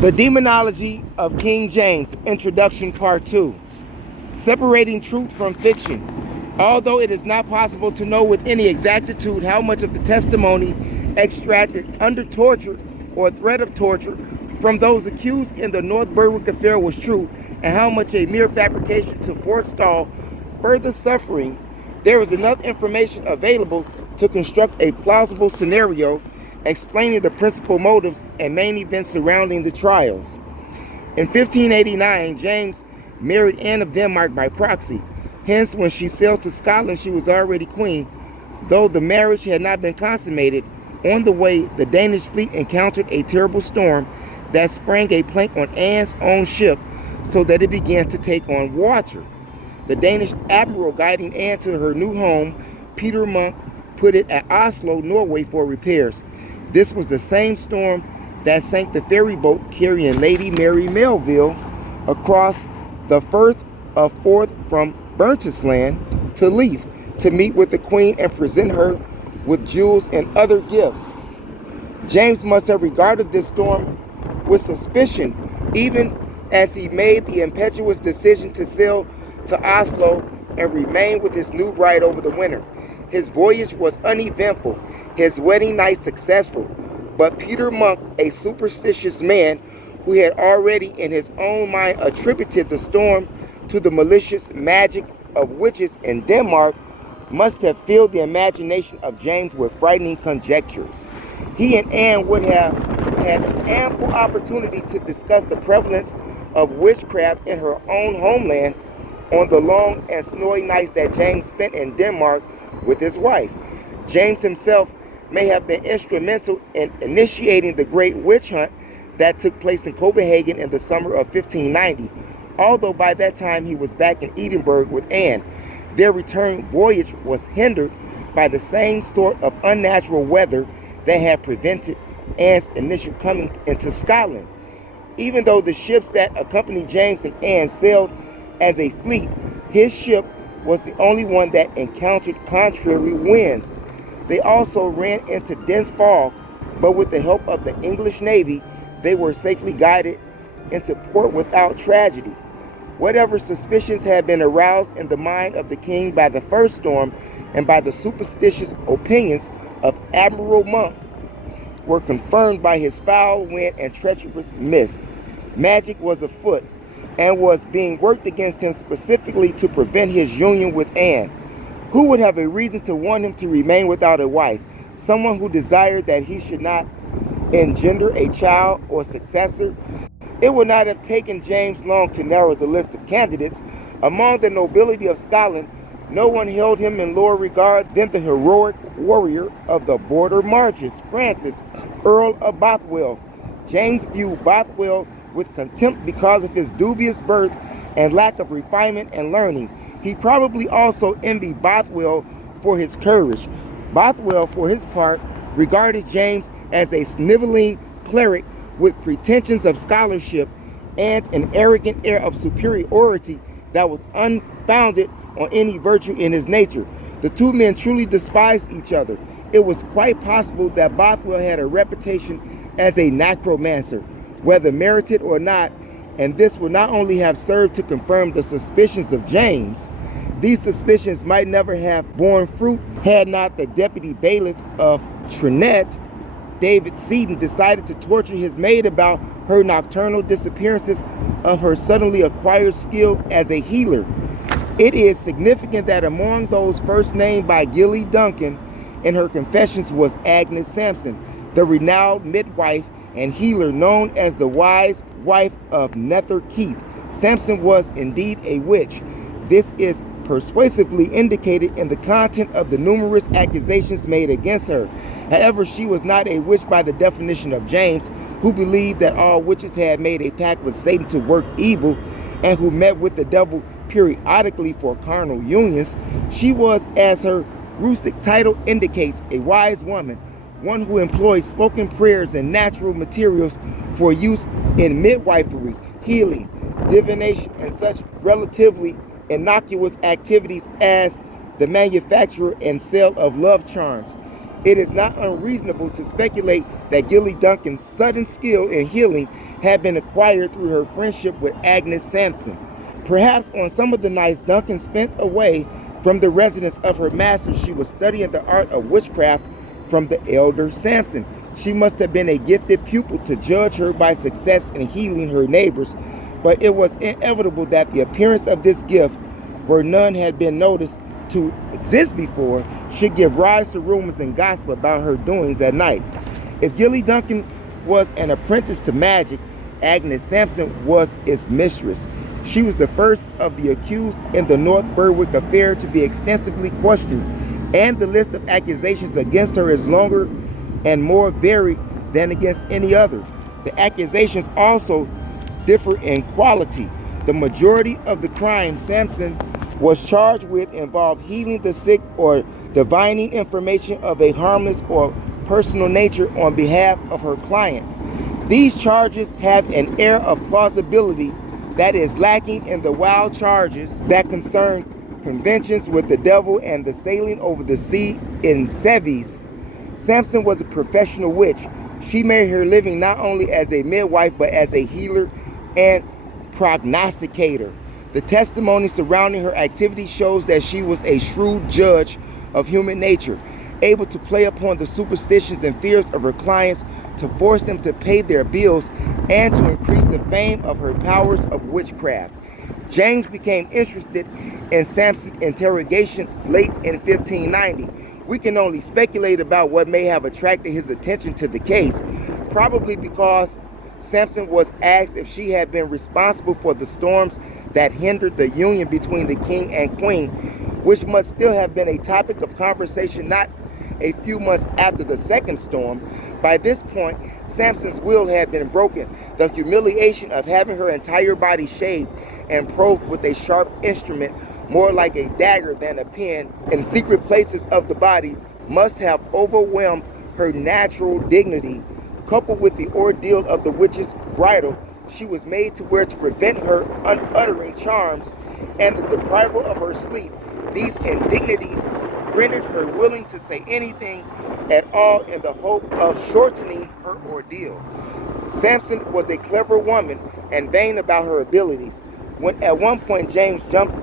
The Demonology of King James, Introduction Part 2. Separating truth from fiction. Although it is not possible to know with any exactitude how much of the testimony extracted under torture or threat of torture from those accused in the North Berwick affair was true, and how much a mere fabrication to forestall further suffering, there is enough information available to construct a plausible scenario explaining the principal motives and main events surrounding the trials. In 1589, James married Anne of Denmark by proxy. Hence, when she sailed to Scotland, she was already queen. Though the marriage had not been consummated, on the way, the Danish fleet encountered a terrible storm that sprang a plank on Anne's own ship so that it began to take on water. The Danish admiral guiding Anne to her new home, Peter Monk, put it at Oslo, Norway for repairs. This was the same storm that sank the ferry boat carrying Lady Mary Melville across the Firth of Forth from Burntisland to Leith to meet with the Queen and present her with jewels and other gifts. James must have regarded this storm with suspicion, even as he made the impetuous decision to sail to Oslo and remain with his new bride over the winter. His voyage was uneventful, his wedding night successful, but Peter Monk, a superstitious man who had already in his own mind attributed the storm to the malicious magic of witches in Denmark, must have filled the imagination of James with frightening conjectures. He and Anne would have had ample opportunity to discuss the prevalence of witchcraft in her own homeland on the long and snowy nights that James spent in Denmark with his wife. James himself may have been instrumental in initiating the great witch hunt that took place in Copenhagen in the summer of 1590, although by that time he was back in Edinburgh with Anne. Their return voyage was hindered by the same sort of unnatural weather that had prevented Anne's initial coming into Scotland. Even though the ships that accompanied James and Anne sailed as a fleet, his ship was the only one that encountered contrary winds. They also ran into dense fog, but with the help of the English Navy, they were safely guided into port without tragedy. Whatever suspicions had been aroused in the mind of the king by the first storm and by the superstitious opinions of Admiral Monk were confirmed by his foul wind and treacherous mist. Magic was afoot and was being worked against him specifically to prevent his union with Anne. Who would have a reason to want him to remain without a wife? Someone who desired that he should not engender a child or successor? It would not have taken James long to narrow the list of candidates. Among the nobility of Scotland, no one held him in lower regard than the heroic warrior of the border marches, Francis, Earl of Bothwell. James viewed Bothwell with contempt because of his dubious birth and lack of refinement and learning. He probably also envied Bothwell for his courage. Bothwell, for his part, regarded James as a sniveling cleric with pretensions of scholarship and an arrogant air of superiority that was unfounded on any virtue in his nature. The two men truly despised each other. It was quite possible that Bothwell had a reputation as a necromancer, whether merited or not, and this would not only have served to confirm the suspicions of James, these suspicions might never have borne fruit had not the deputy bailiff of Trinet, David Seaton, decided to torture his maid about her nocturnal disappearances of her suddenly acquired skill as a healer. It is significant that among those first named by Gilly Duncan in her confessions was Agnes Sampson, the renowned midwife and healer known as the wise wife of Nether Keith. Sampson was indeed a witch. This is persuasively indicated in the content of the numerous accusations made against her. However, she was not a witch by the definition of James, who believed that all witches had made a pact with Satan to work evil and who met with the devil periodically for carnal unions. She was, as her rustic title indicates, a wise woman, one who employed spoken prayers and natural materials for use in midwifery, healing, divination, and such relatively innocuous activities as the manufacture and sale of love charms. It is not unreasonable to speculate that Gilly Duncan's sudden skill in healing had been acquired through her friendship with Agnes Sampson. Perhaps on some of the nights Duncan spent away from the residence of her master, she was studying the art of witchcraft from the elder Sampson. She must have been a gifted pupil to judge her by success in healing her neighbors, but it was inevitable that the appearance of this gift, where none had been noticed to exist before, should give rise to rumors and gossip about her doings at night. If Gilly Duncan was an apprentice to magic, Agnes Sampson was its mistress. She was the first of the accused in the North Berwick affair to be extensively questioned, and the list of accusations against her is longer and more varied than against any other. The accusations also differ in quality. The majority of the crimes Sampson was charged with involved healing the sick or divining information of a harmless or personal nature on behalf of her clients. These charges have an air of plausibility that is lacking in the wild charges that concern conventions with the devil and the sailing over the sea in Sevies. Sampson was a professional witch. She made her living not only as a midwife but as a healer and prognosticator. The testimony surrounding her activity shows that she was a shrewd judge of human nature, able to play upon the superstitions and fears of her clients to force them to pay their bills and to increase the fame of her powers of witchcraft. James became interested in Sampson's interrogation late in 1590. We can only speculate about what may have attracted his attention to the case, probably because Sampson was asked if she had been responsible for the storms that hindered the union between the king and queen, which must still have been a topic of conversation not a few months after the second storm. By this point, Sampson's will had been broken. The humiliation of having her entire body shaved and probed with a sharp instrument, more like a dagger than a pen, in secret places of the body must have overwhelmed her natural dignity. Coupled with the ordeal of the witch's bridal she was made to wear to prevent her uttering charms and the deprival of her sleep, these indignities rendered her willing to say anything at all in the hope of shortening her ordeal. Sampson was a clever woman and vain about her abilities. When at one point James jumped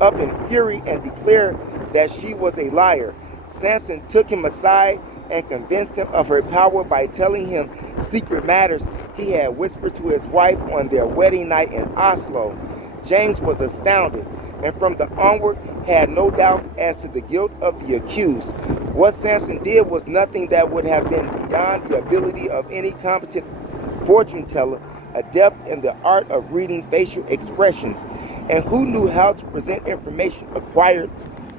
up in fury and declared that she was a liar, Sampson took him aside and convinced him of her power by telling him secret matters he had whispered to his wife on their wedding night in Oslo. James was astounded, and from the onward had no doubts as to the guilt of the accused. What Sampson did was nothing that would have been beyond the ability of any competent fortune teller, adept in the art of reading facial expressions, and who knew how to present information acquired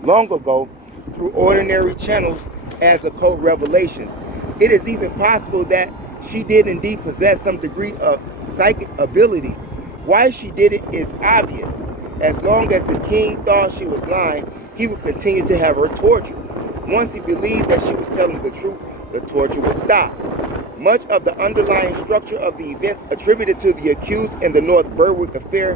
long ago through ordinary channels as occult revelations. It is even possible that she did indeed possess some degree of psychic ability. Why she did it is obvious. As long as the king thought she was lying, he would continue to have her tortured. Once he believed that she was telling the truth, the torture would stop. Much of the underlying structure of the events attributed to the accused in the North Berwick affair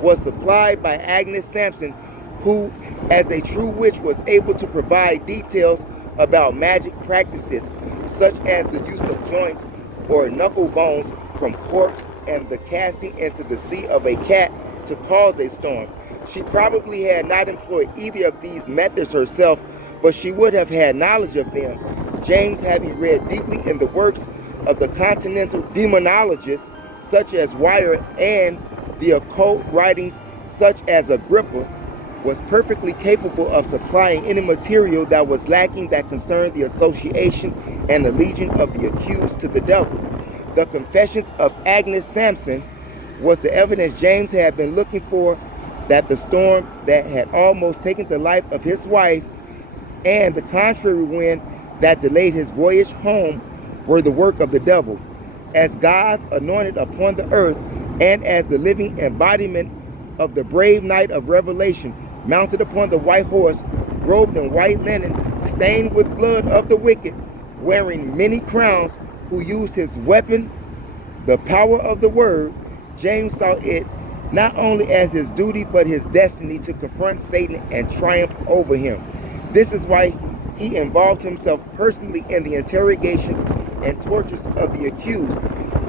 was supplied by Agnes Sampson, who, as a true witch, was able to provide details about magic practices, such as the use of joints or knuckle bones from corpse and the casting into the sea of a cat to cause a storm. She probably had not employed either of these methods herself, but she would have had knowledge of them. James, having read deeply in the works of the continental demonologists such as Wyer and the occult writings such as Agrippa, was perfectly capable of supplying any material that was lacking that concerned the association and allegiance of the accused to the devil. The confessions of Agnes Sampson was the evidence James had been looking for, that the storm that had almost taken the life of his wife and the contrary wind that delayed his voyage home were the work of the devil. As God's anointed upon the earth, and as the living embodiment of the brave knight of Revelation, mounted upon the white horse, robed in white linen, stained with blood of the wicked, wearing many crowns, who used his weapon, the power of the word, James saw it not only as his duty but his destiny to confront Satan and triumph over him. This is why he involved himself personally in the interrogations and tortures of the accused.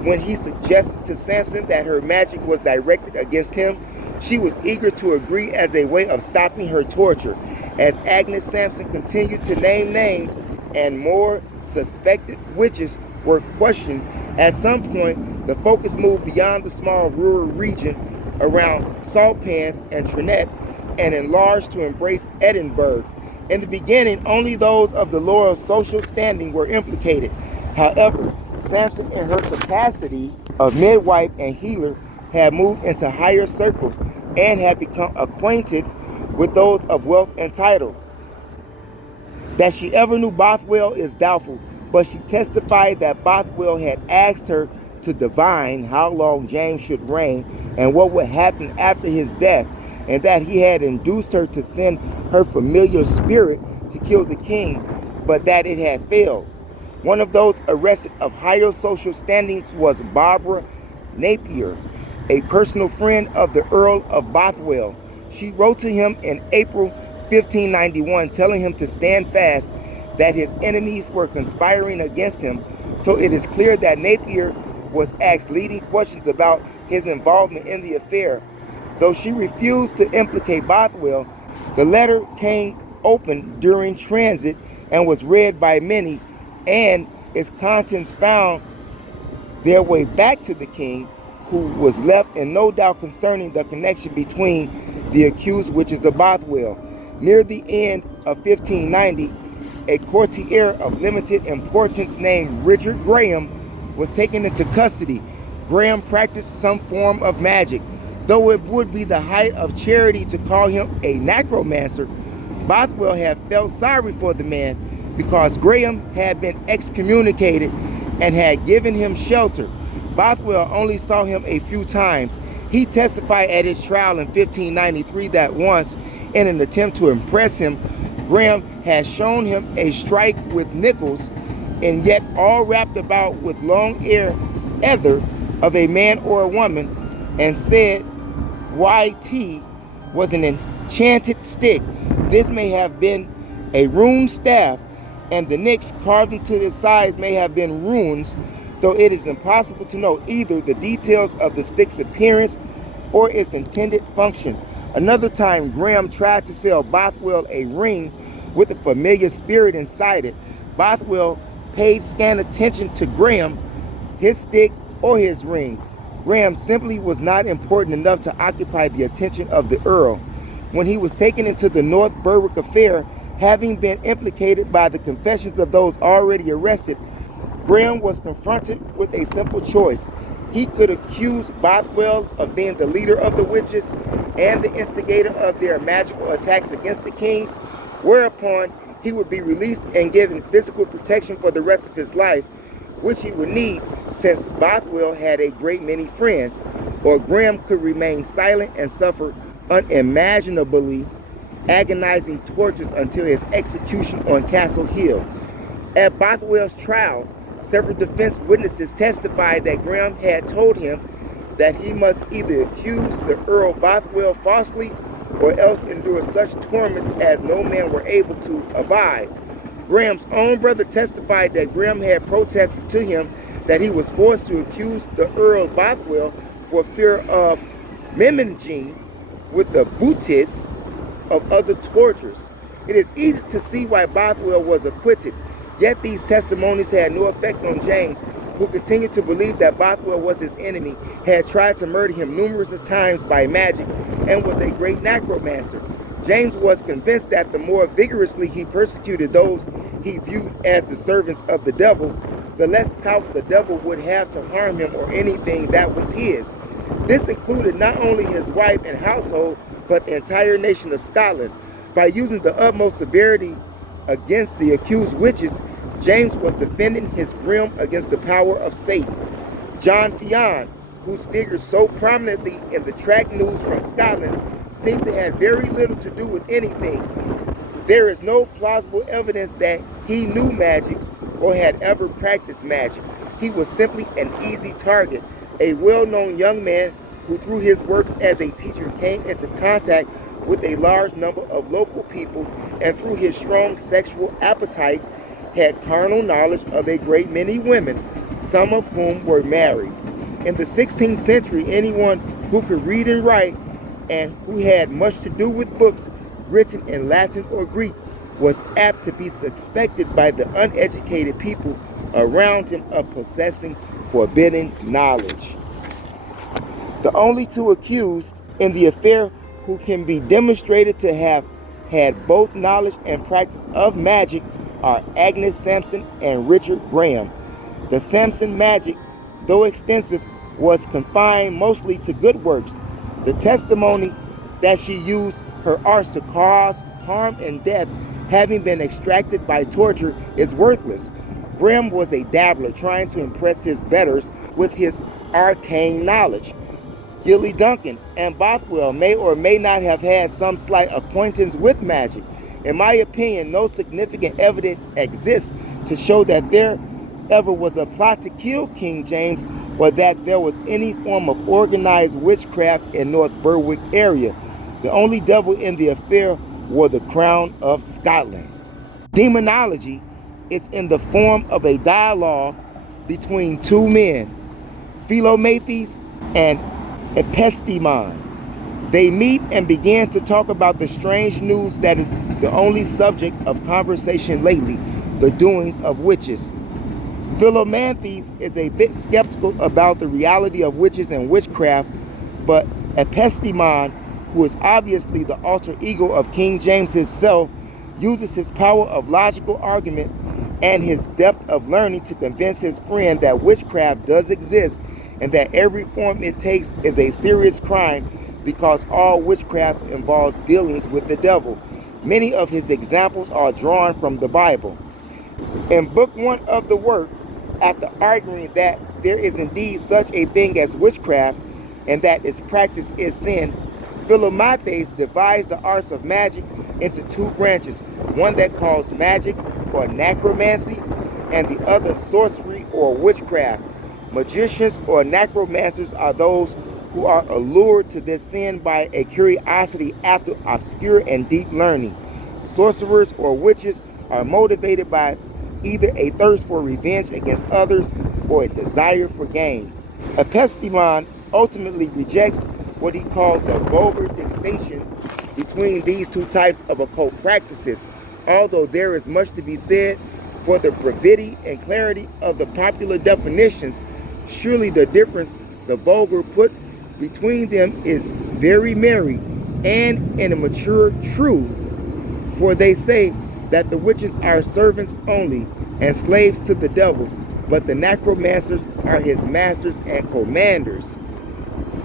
When he suggested to Samson that her magic was directed against him, she was eager to agree as a way of stopping her torture. As Agnes Sampson continued to name names and more suspected witches were questioned, at some point the focus moved beyond the small rural region around Saltpans and Trinette and enlarged to embrace Edinburgh. In the beginning, only those of the lower social standing were implicated. However, Samson, in her capacity of midwife and healer, had moved into higher circles and had become acquainted with those of wealth and title. That she ever knew Bothwell is doubtful, but she testified that Bothwell had asked her to divine how long James should reign and what would happen after his death, and that he had induced her to send her familiar spirit to kill the king, but that it had failed. One of those arrested of higher social standings was Barbara Napier, a personal friend of the Earl of Bothwell. She wrote to him in April 1591, telling him to stand fast, that his enemies were conspiring against him. So it is clear that Napier was asked leading questions about his involvement in the affair. Though she refused to implicate Bothwell, the letter came open during transit and was read by many, and its contents found their way back to the king, who was left in no doubt concerning the connection between the accused witches of Bothwell. Near the end of 1590, a courtier of limited importance named Richard Graham was taken into custody. Graham practiced some form of magic. Though it would be the height of charity to call him a necromancer, Bothwell had felt sorry for the man because Graham had been excommunicated and had given him shelter. Bothwell only saw him a few times. He testified at his trial in 1593 that once, in an attempt to impress him, Graham had shown him a strike with nickels, and yet all wrapped about with long hair, either of a man or a woman, and said YT was an enchanted stick. This may have been a rune staff, and the nicks carved into its sides may have been runes, though it is impossible to know either the details of the stick's appearance or its intended function. Another time, Graham tried to sell Bothwell a ring with a familiar spirit inside it. Bothwell paid scant attention to Graham, his stick, or his ring. Graham simply was not important enough to occupy the attention of the Earl. When he was taken into the North Berwick affair, having been implicated by the confessions of those already arrested, Graham was confronted with a simple choice. He could accuse Bothwell of being the leader of the witches and the instigator of their magical attacks against the kings, whereupon he would be released and given physical protection for the rest of his life, which he would need since Bothwell had a great many friends, or Graham could remain silent and suffer unimaginably agonizing tortures until his execution on Castle Hill. At Bothwell's trial, several defense witnesses testified that Graham had told him that he must either accuse the Earl Bothwell falsely or else endure such torments as no man were able to abide. Graham's own brother testified that Graham had protested to him that he was forced to accuse the Earl Bothwell for fear of mimicking with the bootids of other tortures. It is easy to see why Bothwell was acquitted, yet these testimonies had no effect on James, who continued to believe that Bothwell was his enemy, had tried to murder him numerous times by magic, and was a great necromancer. James was convinced that the more vigorously he persecuted those he viewed as the servants of the devil, the less power the devil would have to harm him or anything that was his. This included not only his wife and household, but the entire nation of Scotland. By using the utmost severity against the accused witches, James was defending his realm against the power of Satan. John Fionn, whose figures so prominently in the track news from Scotland, seemed to have very little to do with anything. There is no plausible evidence that he knew magic or had ever practiced magic. He was simply an easy target, a well-known young man who through his works as a teacher came into contact with a large number of local people, and through his strong sexual appetites had carnal knowledge of a great many women. some of whom were married. In the 16th century, anyone who could read and write and who had much to do with books written in Latin or Greek was apt to be suspected by the uneducated people around him of possessing forbidden knowledge. The only two accused in the affair who can be demonstrated to have had both knowledge and practice of magic are Agnes Sampson and Richard Graham. The Sampson magic, though extensive, was confined mostly to good works. The testimony that she used her arts to cause harm and death, having been extracted by torture, is worthless. Graham was a dabbler trying to impress his betters with his arcane knowledge. Gilly Duncan and Bothwell may or may not have had some slight acquaintance with magic. In my opinion, no significant evidence exists to show that there ever was a plot to kill King James or that there was any form of organized witchcraft in North Berwick area. The only devil in the affair wore the crown of Scotland. Demonology is in the form of a dialogue between two men, Philomathes and Epistemon. They meet and begin to talk about the strange news that is the only subject of conversation lately, the doings of witches. Philomathes is a bit skeptical about the reality of witches and witchcraft, but Epistemon, who is obviously the alter ego of King James himself, uses his power of logical argument and his depth of learning to convince his friend that witchcraft does exist and that every form it takes is a serious crime because all witchcraft involves dealings with the devil. Many of his examples are drawn from the Bible. In Book 1 of the work, after arguing that there is indeed such a thing as witchcraft and that its practice is sin, Philomathes divides the arts of magic into two branches, one that calls magic or necromancy and the other sorcery or witchcraft. Magicians or necromancers are those who are allured to this sin by a curiosity after obscure and deep learning. Sorcerers or witches are motivated by either a thirst for revenge against others or a desire for gain. Epistemon ultimately rejects what he calls the vulgar distinction between these two types of occult practices, although there is much to be said for the brevity and clarity of the popular definitions. Surely the difference the vulgar put between them is very merry and in a mature true, for they say that the witches are servants only and slaves to the devil, but the necromancers are his masters and commanders.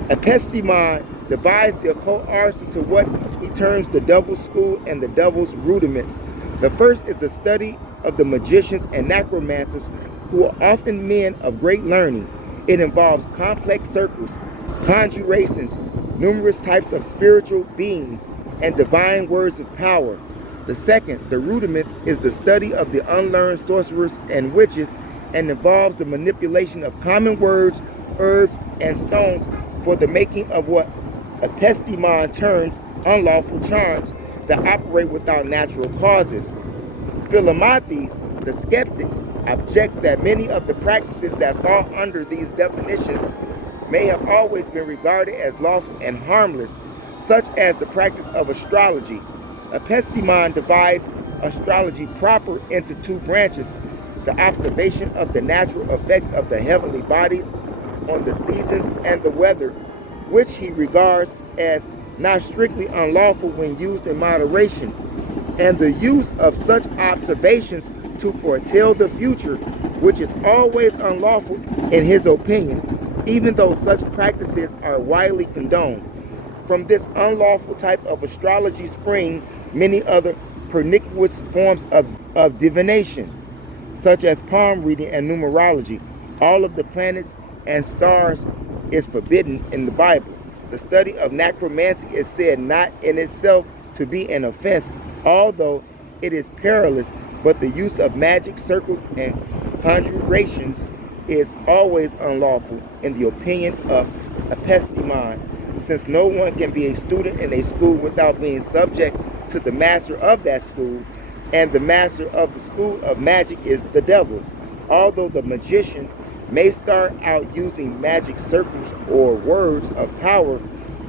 Epistemon divides the occult arts into what he terms the devil's school and the devil's rudiments. The first is the study of the magicians and necromancers, who are often men of great learning. It involves complex circles, conjurations, numerous types of spiritual beings, and divine words of power. The second, the rudiments, is the study of the unlearned sorcerers and witches and involves the manipulation of common words, herbs, and stones for the making of what Epistemon terms unlawful charms that operate without natural causes. Philomathes, the skeptic, objects that many of the practices that fall under these definitions may have always been regarded as lawful and harmless, such as the practice of astrology. Epistemon divides astrology proper into two branches: the observation of the natural effects of the heavenly bodies on the seasons and the weather, which he regards as not strictly unlawful when used in moderation, and the use of such observations to foretell the future, which is always unlawful in his opinion, even though such practices are widely condoned. From this unlawful type of astrology spring many other pernicious forms of divination, such as palm reading and numerology. All of the planets and stars is forbidden in the Bible. The study of necromancy is said not in itself to be an offense, although it is perilous, but the use of magic circles and conjurations is always unlawful in the opinion of Epistemon, since no one can be a student in a school without being subject to the master of that school, and the master of the school of magic is the devil. Although the magician may start out using magic circles or words of power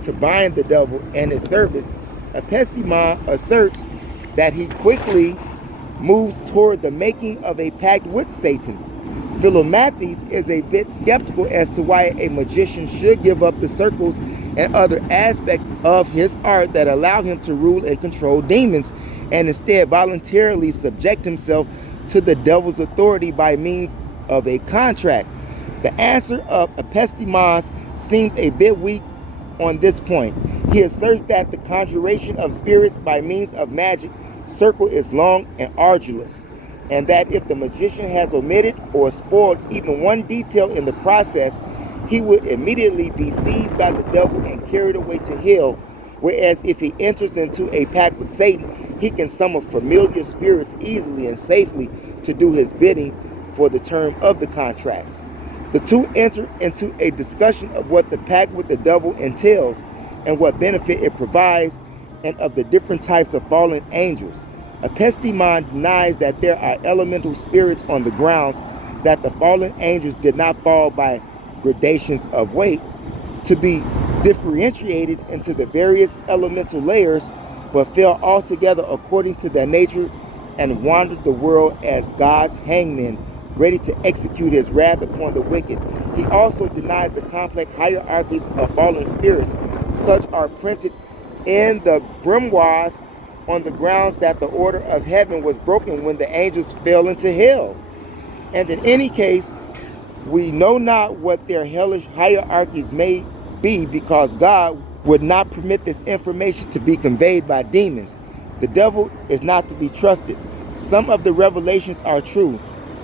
to bind the devil and his servants, Epistemion asserts that he quickly moves toward the making of a pact with Satan. Philomathes is a bit skeptical as to why a magician should give up the circles and other aspects of his art that allow him to rule and control demons, and instead voluntarily subject himself to the devil's authority by means of a contract. The answer of Epistemion seems a bit weak on this point. He asserts that the conjuration of spirits by means of magic circle is long and arduous, and that if the magician has omitted or spoiled even one detail in the process, he would immediately be seized by the devil and carried away to hell, whereas if he enters into a pact with Satan, he can summon familiar spirits easily and safely to do his bidding for the term of the contract. The two enter into a discussion of what the pact with the devil entails and what benefit it provides, and of the different types of fallen angels. Epistemion denies that there are elemental spirits on the grounds that the fallen angels did not fall by gradations of weight to be differentiated into the various elemental layers, but fell altogether according to their nature and wandered the world as God's hangman, ready to execute his wrath upon the wicked. He also denies the complex hierarchies of fallen spirits. Such are printed in the grimoires on the grounds that the order of heaven was broken when the angels fell into hell. And in any case, we know not what their hellish hierarchies may be, because God would not permit this information to be conveyed by demons. The devil is not to be trusted. Some of the revelations are true,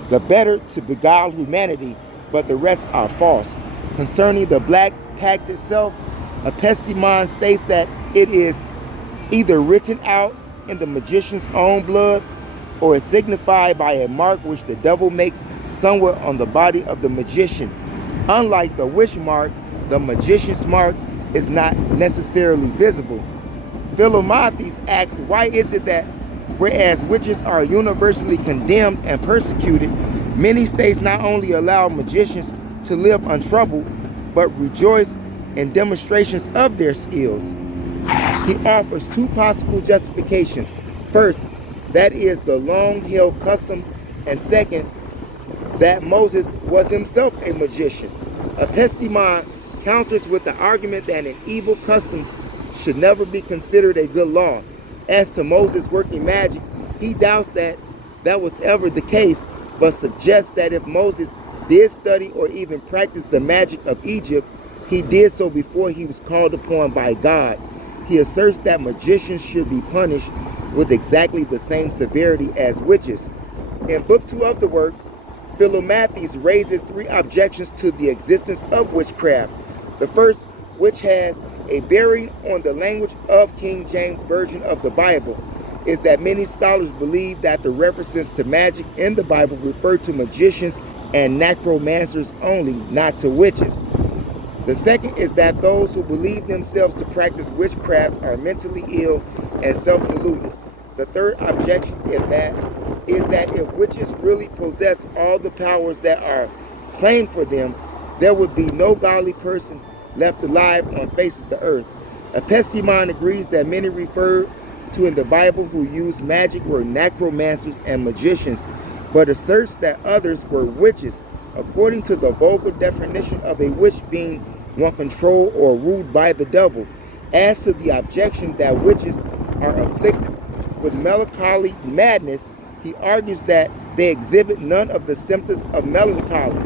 the better to beguile humanity, but the rest are false. Concerning the Black Pact itself, Epistemion states that it is either written out in the magician's own blood or is signified by a mark which the devil makes somewhere on the body of the magician. Unlike the witch mark, the magician's mark is not necessarily visible. Philomathes asks, why is it that whereas witches are universally condemned and persecuted, many states not only allow magicians to live untroubled, but rejoice in demonstrations of their skills? He offers two possible justifications. First, that is the long-held custom, and second, that Moses was himself a magician. Epistemion counters with the argument that an evil custom should never be considered a good law. As to Moses working magic, he doubts that that was ever the case, but suggests that if Moses did study or even practice the magic of Egypt, he did so before he was called upon by God. He asserts that magicians should be punished with exactly the same severity as witches. In Book 2 of the work, Philomathes raises three objections to the existence of witchcraft. The first, which has a bearing on the language of King James Version of the Bible, is that many scholars believe that the references to magic in the Bible refer to magicians and necromancers only, not to witches. The second is that those who believe themselves to practice witchcraft are mentally ill and self-deluded. The third objection is that if witches really possess all the powers that are claimed for them, there would be no godly person left alive on the face of the earth. Epistemion agrees that many referred to in the Bible who used magic were necromancers and magicians, but asserts that others were witches, according to the vulgar definition of a witch being one controlled or ruled by the devil. As to the objection that witches are afflicted with melancholy madness, he argues that they exhibit none of the symptoms of melancholy.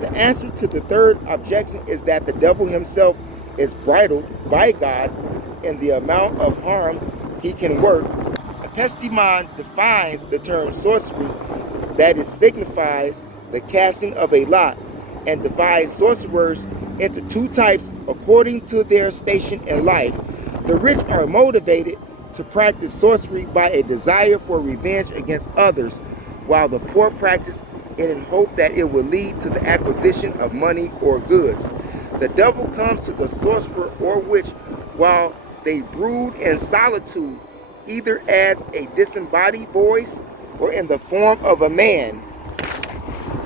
The answer to the third objection is that the devil himself is bridled by God in the amount of harm he can work. Epistemion defines the term sorcery, that it signifies the casting of a lot, and divides sorcerers into two types according to their station in life. The rich are motivated to practice sorcery by a desire for revenge against others, while the poor practice it in hope that it will lead to the acquisition of money or goods. The devil comes to the sorcerer or witch while they brood in solitude, either as a disembodied voice or in the form of a man.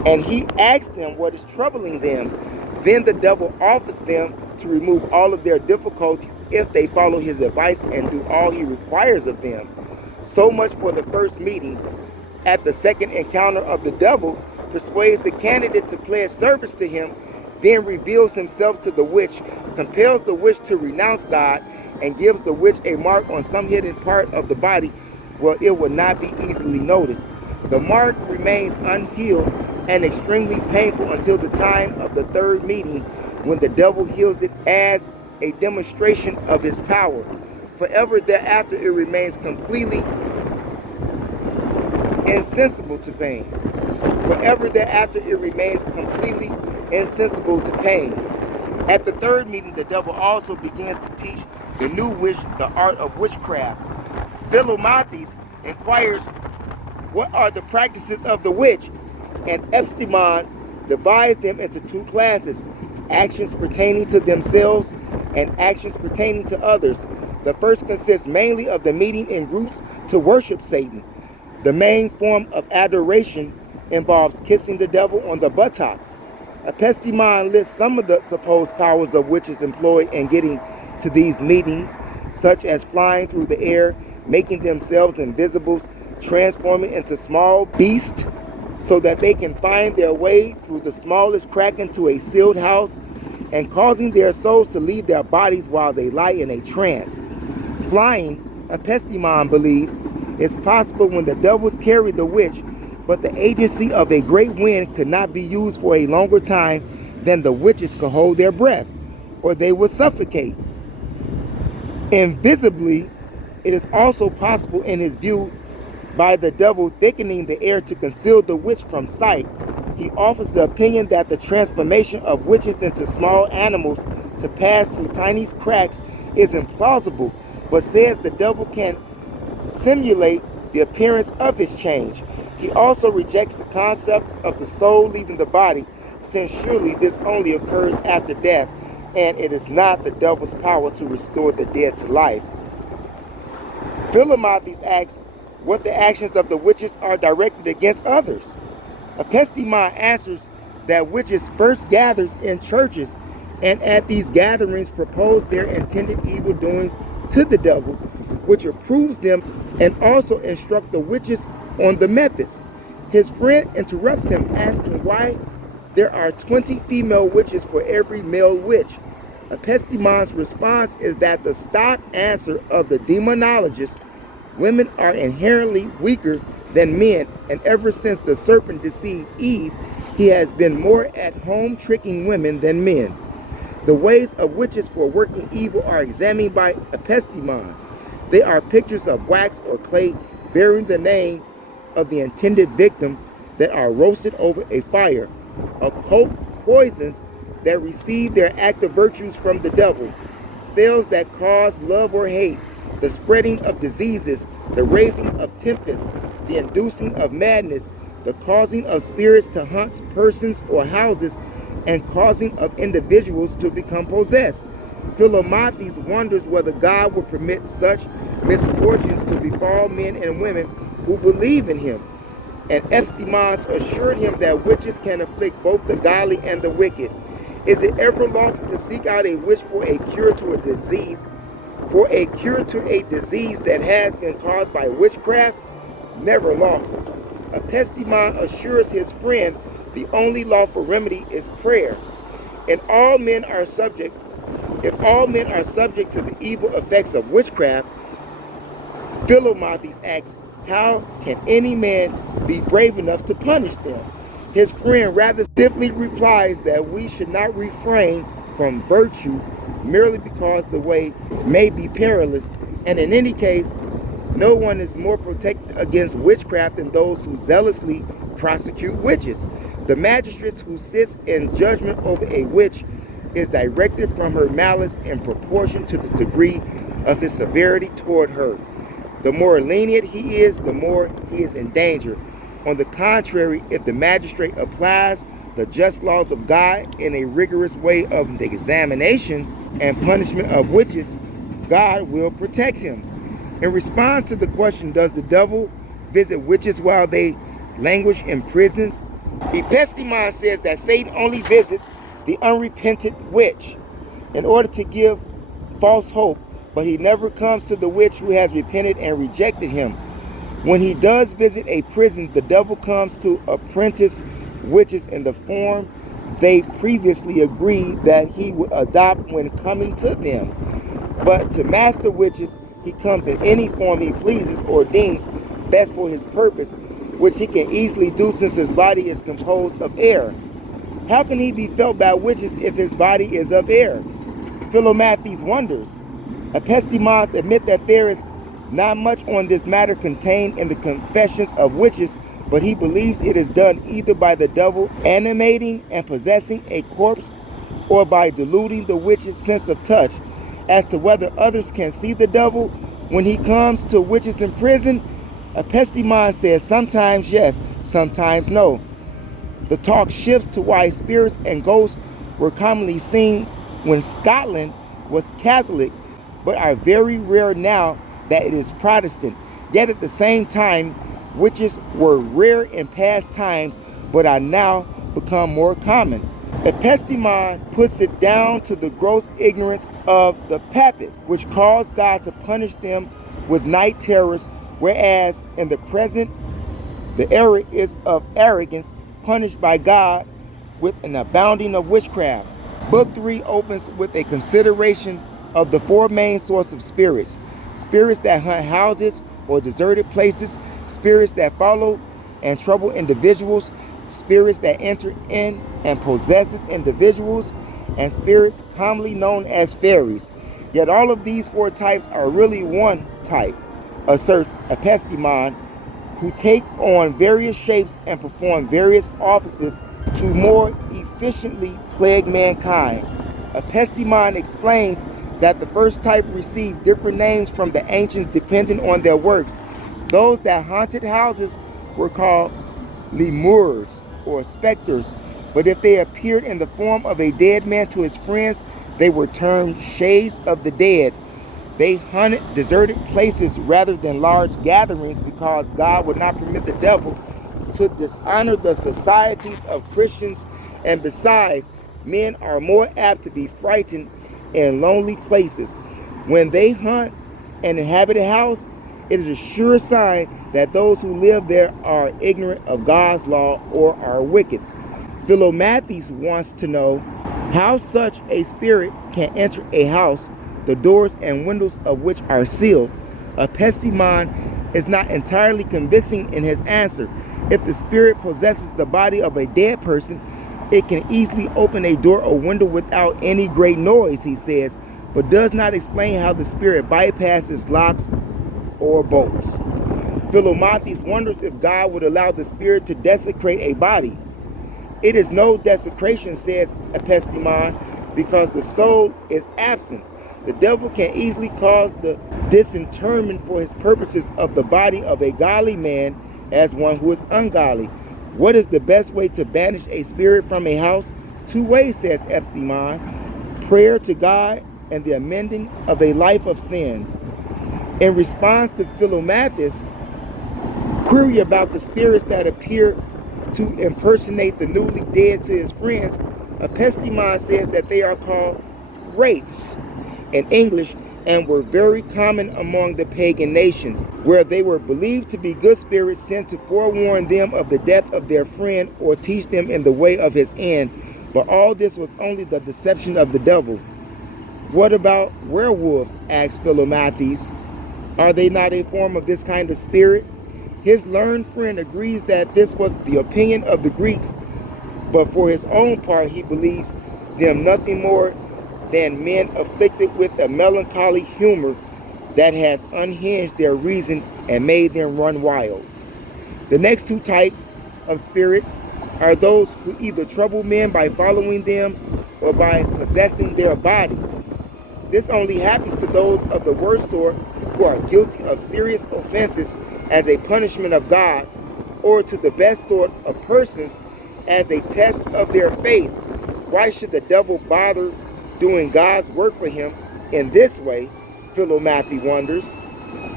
and he asks them what is troubling them. Then the devil offers them to remove all of their difficulties if they follow his advice and do all he requires of them. So much for the first meeting. At the second encounter of the devil persuades the candidate to pledge service to him, then reveals himself to the witch, compels the witch to renounce God, and gives the witch a mark on some hidden part of the body where it will not be easily noticed. The mark remains unhealed and extremely painful until the time of the third meeting, when the devil heals it as a demonstration of his power. Forever thereafter, it remains completely insensible to pain. Forever thereafter, it remains completely insensible to pain. At the third meeting, the devil also begins to teach the new witch the art of witchcraft. Philomathes inquires what are the practices of the witch, and Epistemon divides them into two classes: actions pertaining to themselves and actions pertaining to others. The first consists mainly of the meeting in groups to worship Satan. The main form of adoration involves kissing the devil on the buttocks. Epistemon lists some of the supposed powers of witches employed in getting to these meetings, such as flying through the air, making themselves invisible, transforming into small beasts so that they can find their way through the smallest crack into a sealed house, and causing their souls to leave their bodies while they lie in a trance. Flying, Epistemon believes, is possible when the devils carry the witch, but the agency of a great wind could not be used for a longer time than the witches could hold their breath, or they would suffocate. Invisibly, it is also possible in his view by the devil thickening the air to conceal the witch from sight. He offers the opinion that the transformation of witches into small animals to pass through tiny cracks is implausible, but says the devil can simulate the appearance of his change. He also rejects the concepts of the soul leaving the body, since surely this only occurs after death, and it is not the devil's power to restore the dead to life. Philomathes asks what the actions of the witches are directed against others. Epistemon answers that witches first gather in churches, and at these gatherings propose their intended evil doings to the devil, which approves them, and also instruct the witches on the methods. His friend interrupts him, asking why there are 20 female witches for every male witch. Epistemon's response is that the stock answer of the demonologist: women are inherently weaker than men, and ever since the serpent deceived Eve, he has been more at home tricking women than men. The ways of witches for working evil are examined by Epistemon. They are pictures of wax or clay bearing the name of the intended victim that are roasted over a fire. Occult poisons that receive their active virtues from the devil. Spells that cause love or hate. The spreading of diseases. The raising of tempests. The inducing of madness. The causing of spirits to hunt persons or houses, and causing of individuals to become possessed. Philomathes wonders whether God would permit such misfortunes to befall men and women who believe in him. And Epistemon assured him that witches can afflict both the godly and the wicked. Is it ever lawful to seek out a witch for a cure to a disease? For a cure to a disease that has been caused by witchcraft? Never lawful. Epistemon assures his friend the only lawful remedy is prayer. And if all men are subject to the evil effects of witchcraft, Philomathes asks, how can any man be brave enough to punish them? His friend rather stiffly replies that we should not refrain from virtue merely because the way may be perilous, and in any case, no one is more protected against witchcraft than those who zealously prosecute witches. The magistrate who sits in judgment over a witch is directed from her malice in proportion to the degree of his severity toward her. The more lenient he is, the more he is in danger. On the contrary, if the magistrate applies the just laws of God in a rigorous way of the examination and punishment of witches, God will protect him. In response to the question, does the devil visit witches while they languish in prisons? Epistemon says that Satan only visits the unrepentant witch in order to give false hope, but he never comes to the witch who has repented and rejected him. When he does visit a prison, the devil comes to apprentice witches in the form they previously agreed that he would adopt when coming to them. But to master witches, he comes in any form he pleases or deems best for his purpose, which he can easily do since his body is composed of air. How can he be felt by witches if his body is of air? Philomathes wonders. Epistemons admit that there is not much on this matter contained in the confessions of witches, but he believes it is done either by the devil animating and possessing a corpse or by deluding the witch's sense of touch. As to whether others can see the devil when he comes to witches in prison, Epistemon says sometimes yes, sometimes no. The talk shifts to why spirits and ghosts were commonly seen when Scotland was Catholic, but are very rare now that it is Protestant. Yet at the same time, witches were rare in past times, but are now become more common. Epistemon puts it down to the gross ignorance of the Papists, which caused God to punish them with night terrors, whereas in the present, the error is of arrogance, punished by God with an abounding of witchcraft. Book 3 opens with a consideration of the four main sorts of spirits: spirits that hunt houses or deserted places, spirits that follow and trouble individuals, spirits that enter in and possesses individuals, and spirits commonly known as fairies. Yet all of these four types are really one type, asserts Epistemon, who take on various shapes and perform various offices to more efficiently plague mankind. Epistemon explains that the first type received different names from the ancients depending on their works. Those that haunted houses were called lemurs or specters, but if they appeared in the form of a dead man to his friends, they were termed shades of the dead. They hunted deserted places rather than large gatherings because God would not permit the devil to dishonor the societies of Christians, and besides, men are more apt to be frightened in lonely places. When they hunt an inhabited house, it is a sure sign that those who live there are ignorant of God's law or are wicked. Philomathes wants to know how such a spirit can enter a house, the doors and windows of which are sealed. Epistemon is not entirely convincing in his answer. If the spirit possesses the body of a dead person, it can easily open a door or window without any great noise, he says, but does not explain how the spirit bypasses locks or bolts. Philomathes wonders if God would allow the spirit to desecrate a body. It is no desecration, says Epistemon, because the soul is absent. The devil can easily cause the disinterment for his purposes of the body of a godly man as one who is ungodly. What is the best way to banish a spirit from a house? 2 ways, says Epistemon: prayer to God and the amending of a life of sin. In response to Philomathes' query about the spirits that appear to impersonate the newly dead to his friends, Epistemon says that they are called wraiths in English and were very common among the pagan nations, where they were believed to be good spirits sent to forewarn them of the death of their friend or teach them in the way of his end. But all this was only the deception of the devil. What about werewolves? Asked Philomathes. Are they not a form of this kind of spirit? His learned friend agrees that this was the opinion of the Greeks, but for his own part he believes them nothing more than men afflicted with a melancholy humor that has unhinged their reason and made them run wild. The next 2 types of spirits are those who either trouble men by following them or by possessing their bodies. This only happens to those of the worst sort who are guilty of serious offenses as a punishment of God, or to the best sort of persons as a test of their faith. Why should the devil bother doing God's work for him in this way? Philomathes wonders.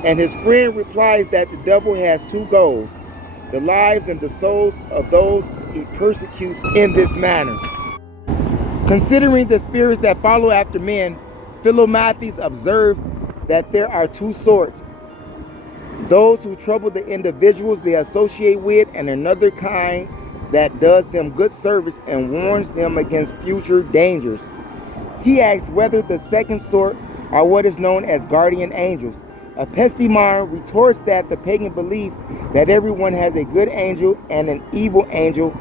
And his friend replies that the devil has 2 goals: the lives and the souls of those he persecutes in this manner. Considering the spirits that follow after men, Philomathes observed that there are two sorts: those who trouble the individuals they associate with, and another kind that does them good service and warns them against future dangers. He asks whether the second sort are what is known as guardian angels. Epistemon retorts that the pagan belief that everyone has a good angel and an evil angel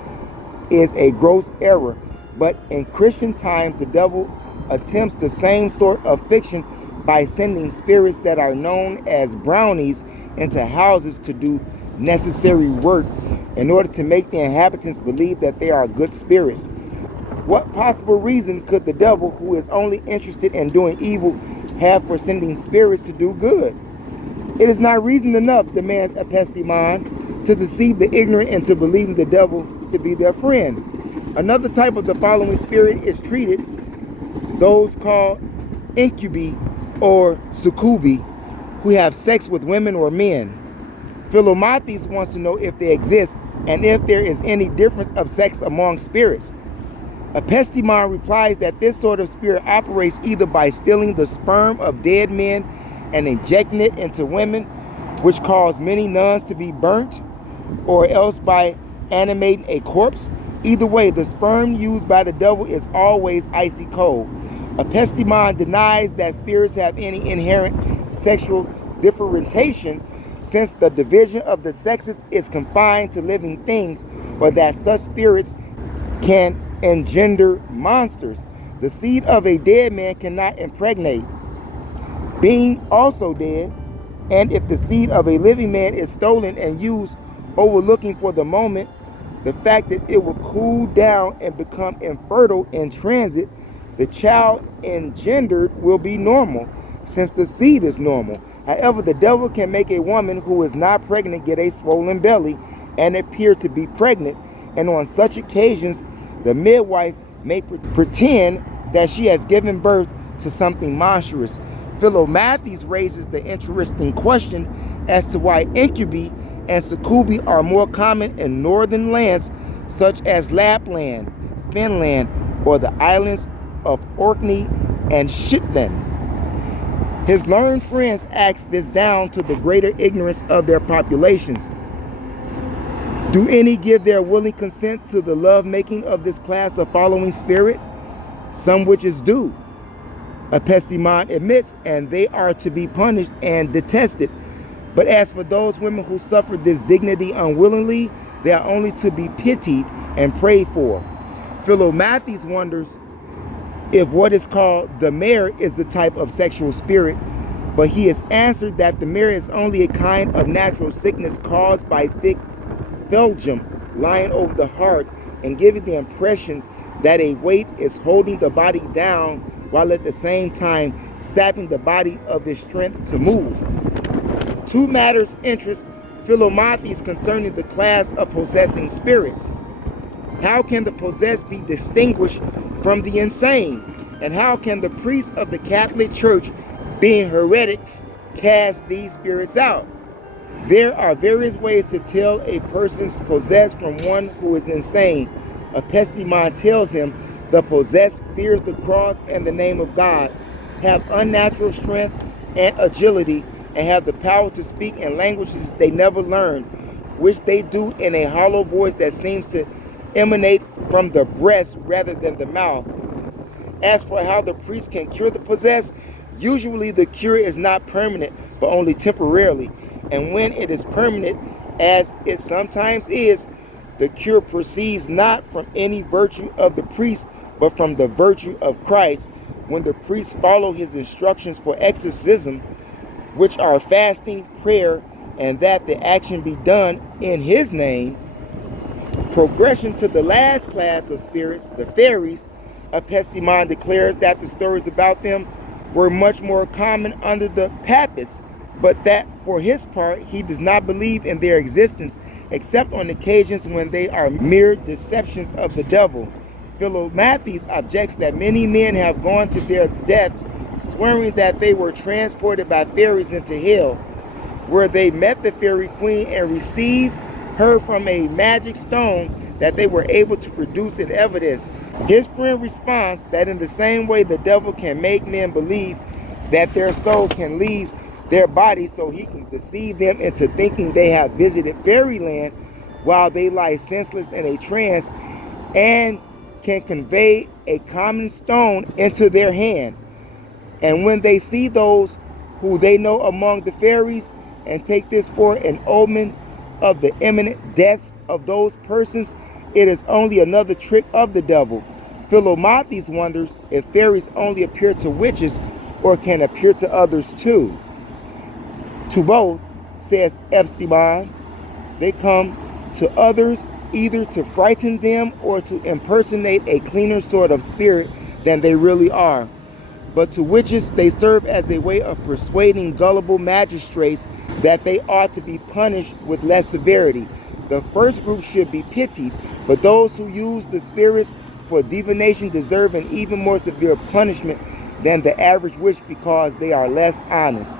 is a gross error. But in Christian times, the devil attempts the same sort of fiction by sending spirits that are known as brownies into houses to do necessary work in order to make the inhabitants believe that they are good spirits. What possible reason could the devil, who is only interested in doing evil, have for sending spirits to do good? It is not reason enough, demands Epistemon, to deceive the ignorant into believing the devil to be their friend. Another type of the following spirit is treated, those called incubi or succubi, who have sex with women or men. Philomathes wants to know if they exist and if there is any difference of sex among spirits. Epistemon replies that this sort of spirit operates either by stealing the sperm of dead men and injecting it into women, which cause many nuns to be burnt, or else by animating a corpse. Either way, the sperm used by the devil is always icy cold. Epistemon denies that spirits have any inherent sexual differentiation, since the division of the sexes is confined to living things, or that such spirits can engender monsters. The seed of a dead man cannot impregnate, being also dead, and if the seed of a living man is stolen and used, overlooking for the moment the fact that it will cool down and become infertile in transit, the child engendered will be normal, since the seed is normal. However, the devil can make a woman who is not pregnant get a swollen belly and appear to be pregnant, and on such occasions, the midwife may pretend that she has given birth to something monstrous. Philomathes raises the interesting question as to why incubi and succubi are more common in northern lands such as Lapland, Finland, or the islands of Orkney and Shetland. His learned friends ask this down to the greater ignorance of their populations. Do any give their willing consent to the love-making of this class of following spirit? Some witches do, Epistemon admits, and they are to be punished and detested. But as for those women who suffer this dignity unwillingly, they are only to be pitied and prayed for. Philomathes wonders if what is called the mare is the type of sexual spirit, but he has answered that the mare is only a kind of natural sickness caused by thick phlegm lying over the heart and giving the impression that a weight is holding the body down while at the same time sapping the body of its strength to move. Two matters interest Philomathes concerning the class of possessing spirits. How can the possessed be distinguished from the insane? And how can the priests of the Catholic Church, being heretics, cast these spirits out? There are various ways to tell a person's possessed from one who is insane. Epistemon tells him the possessed fears the cross and the name of God, have unnatural strength and agility, and have the power to speak in languages they never learned, which they do in a hollow voice that seems to emanate from the breast rather than the mouth. As for how the priest can cure the possessed, usually the cure is not permanent, but only temporarily. And when it is permanent, as it sometimes is, the cure proceeds not from any virtue of the priest, but from the virtue of Christ. When the priests follow his instructions for exorcism, which are fasting, prayer, and that the action be done in his name. Progression to the last class of spirits, the fairies, Epistemon declares that the stories about them were much more common under the papists, but that for his part he does not believe in their existence except on occasions when they are mere deceptions of the devil. Philomathes objects that many men have gone to their deaths swearing that they were transported by fairies into hell, where they met the fairy queen and received her from a magic stone that they were able to produce in evidence. His friend responds that in the same way the devil can make men believe that their soul can leave their body, so he can deceive them into thinking they have visited fairyland while they lie senseless in a trance, and can convey a common stone into their hand. And when they see those who they know among the fairies, and take this for an omen of the imminent deaths of those persons, it is only another trick of the devil. Philomathes wonders if fairies only appear to witches or can appear to others too. To both, says Epstein, they come to others either to frighten them or to impersonate a cleaner sort of spirit than they really are. But to witches they serve as a way of persuading gullible magistrates that they ought to be punished with less severity. The first group should be pitied, but those who use the spirits for divination deserve an even more severe punishment than the average witch because they are less honest.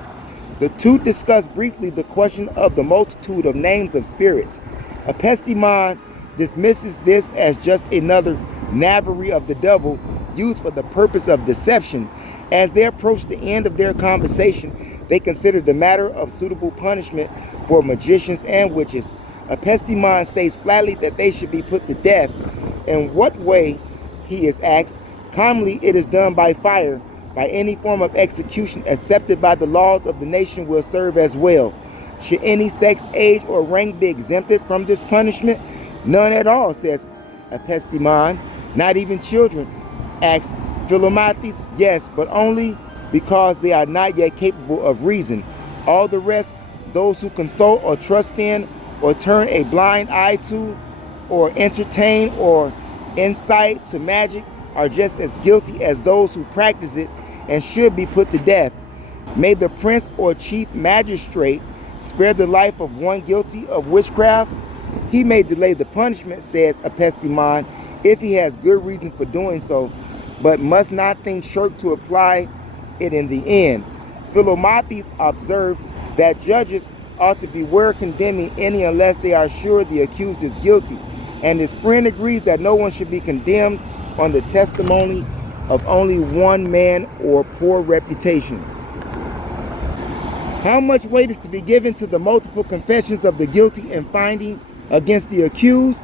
The two discuss briefly the question of the multitude of names of spirits. Epestemon dismisses this as just another knavery of the devil used for the purpose of deception. As they approach the end of their conversation, they consider the matter of suitable punishment for magicians and witches. Epestemon states flatly that they should be put to death. In what way, he is asked. Commonly, it is done by fire. By any form of execution accepted by the laws of the nation will serve as well. Should any sex, age, or rank be exempted from this punishment? None at all, says Epestemon. Not even children, asks Philomathes. Yes, but only because they are not yet capable of reason. All the rest, those who consult or trust in, or turn a blind eye to, or entertain or incite to magic, are just as guilty as those who practice it and should be put to death. May the prince or chief magistrate spare the life of one guilty of witchcraft? He may delay the punishment, says Epestemon, if he has good reason for doing so, but must not think short to apply it in the end. Philomathes observed that judges ought to beware condemning any unless they are sure the accused is guilty, and his friend agrees that no one should be condemned on the testimony of only one man or poor reputation. How much weight is to be given to the multiple confessions of the guilty in finding against the accused?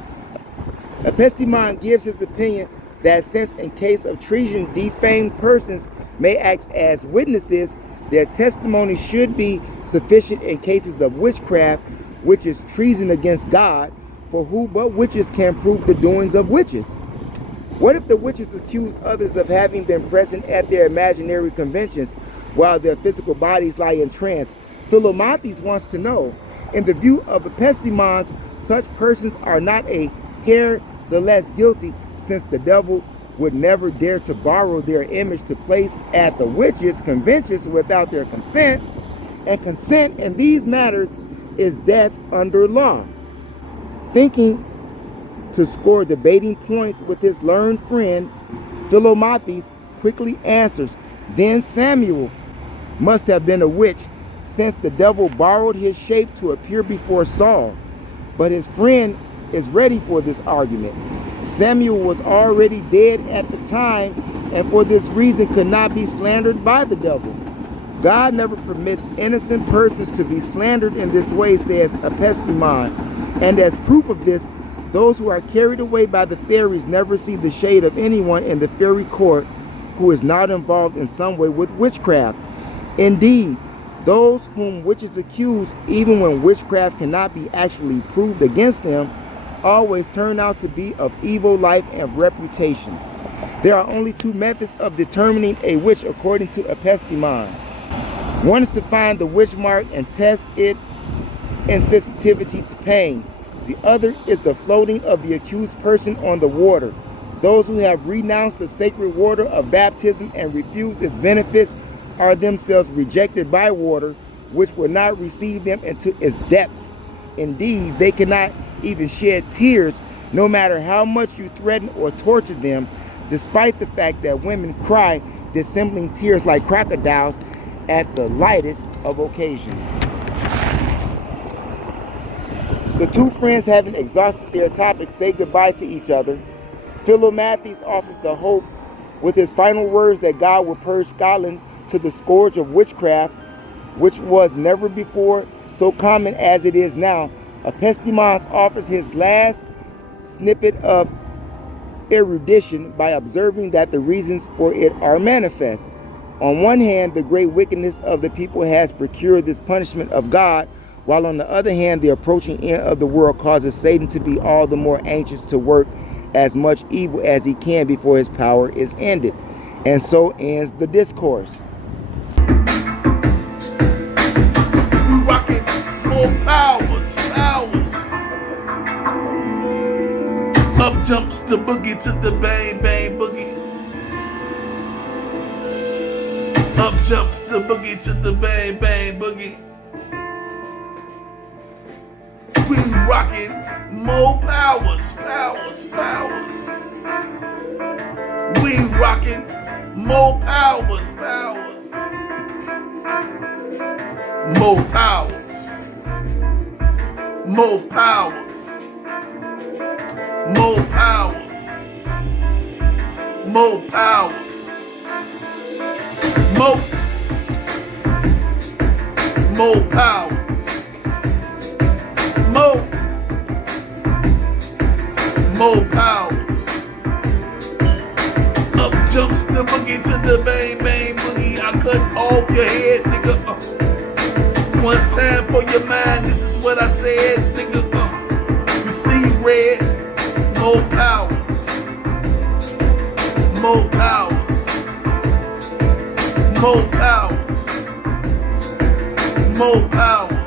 Epestemon gives his opinion that since in case of treason defamed persons may act as witnesses, their testimony should be sufficient in cases of witchcraft, which is treason against God, for who but witches can prove the doings of witches? What if the witches accuse others of having been present at their imaginary conventions while their physical bodies lie in trance? Philomathes wants to know. In the view of Epestemon, such persons are not a hair the less guilty, since the devil would never dare to borrow their image to place at the witches' conventions without their consent, and consent in these matters is death under law. Thinking to score debating points with his learned friend, Philomathes quickly answers, then Samuel must have been a witch, since the devil borrowed his shape to appear before Saul. But his friend is ready for this argument. Samuel was already dead at the time, and for this reason could not be slandered by the devil. God never permits innocent persons to be slandered in this way, says Epestemon. And as proof of this, those who are carried away by the fairies never see the shade of anyone in the fairy court who is not involved in some way with witchcraft. Indeed, those whom witches accuse, even when witchcraft cannot be actually proved against them, always turn out to be of evil life and reputation. There are only two methods of determining a witch according to Epestemon. One is to find the witch mark and test it in sensitivity to pain. The other is the floating of the accused person on the water. Those who have renounced the sacred water of baptism and refused its benefits are themselves rejected by water, which will not receive them into its depths. Indeed, they cannot even shed tears, no matter how much you threaten or torture them, despite the fact that women cry, dissembling tears like crocodiles at the lightest of occasions. The two friends, having exhausted their topic, say goodbye to each other. Philo Matthews offers the hope with his final words that God will purge Scotland to the scourge of witchcraft, which was never before so common as it is now. Epistemos offers his last snippet of erudition by observing that the reasons for it are manifest. On one hand, the great wickedness of the people has procured this punishment of God, while on the other hand, the approaching end of the world causes Satan to be all the more anxious to work as much evil as he can before his power is ended. And so ends the discourse. We rocking more powers, powers. Up jumps the boogie to the bang, bang boogie. Up jumps the boogie to the bang, bang boogie. We rocking more powers, powers, powers. We rocking more powers, powers. More powers. More powers. More powers. More powers. More powers. More powers. Up jumps the boogie to the bang bang boogie. I cut off your head, nigga. One time for your mind, this is what I said, nigga. You see red. More powers. More powers. More powers. More powers.